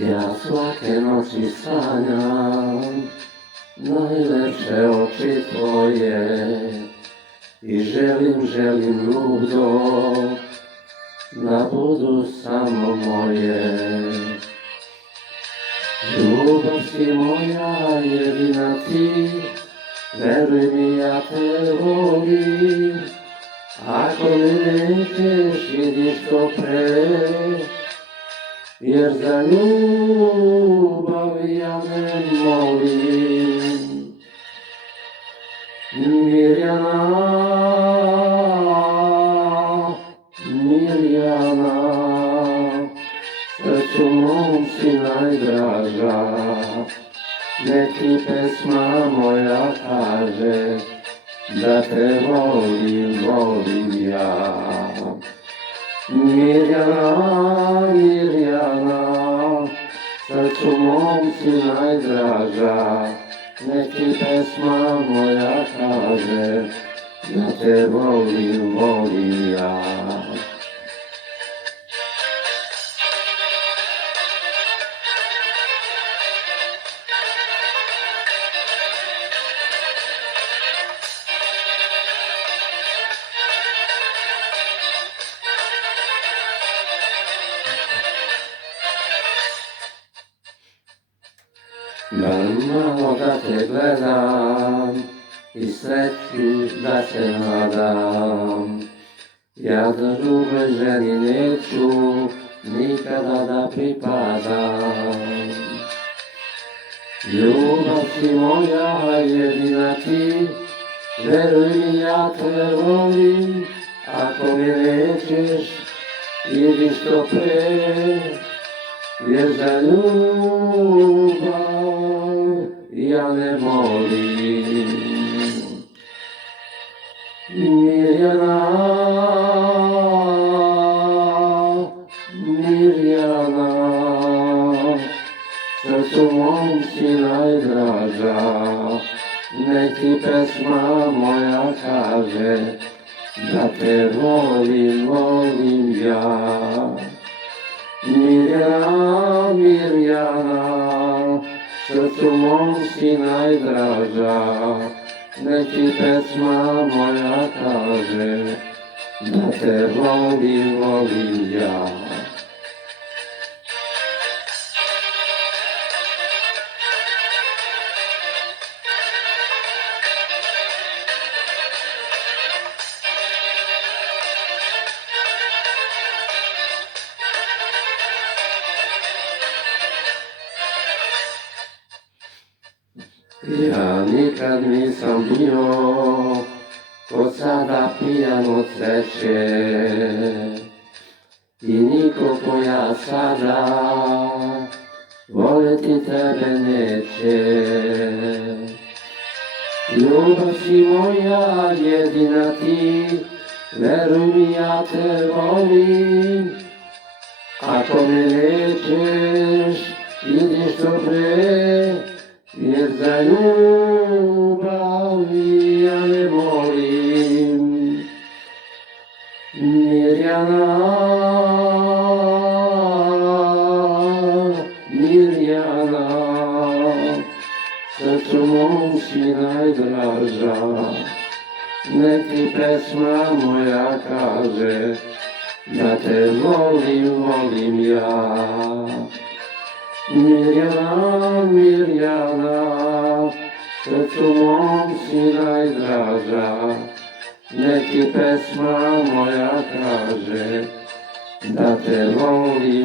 Ja svake noći sanjam najlepše oči tvoje i želim ludo da budu samo moje. Ljubav si moja jedina ti, veruj mi ja te volim. Ako mi nećeš idi što pre, jer za ljubav ja ne molim. Mirjana, srcu mom si najdraža, nek ti pesma moja kaže da te volim ja. Mirjana, srcu mom si najdraža, nek ti pesma moja kaže da te volim ja. Bar malo da te gledam i sreću da se nadam. Ja da druge ženi neću nikada da pripadam. Ljubav si moja jedina ti, veruj mi ja te volim. Ako mi nećeš idi što pre, jer za ljubav ja ne molim. Mirjana, srcu mom si najdraža, nek ti pesma moja kaže da te volim ja. Mirjana, srcu mom si najdraža, nek ti pesma moja kaže da te volim ja. Ja nikad nisam bio ko sada pijan od sreće i niko ko ja sada voljeti tebe neće. Ljubav si moja jedina ti, veruj mi ja te volim. Ako me nećeš idi što pre, jer za ljubav ja ne molim. Mirjana, srcu mom si najdraža, nek ti pesma moja kaže da te volim ja. Mirjana, srcu mom si najdraža, nek ti pesma moja kaže da te volim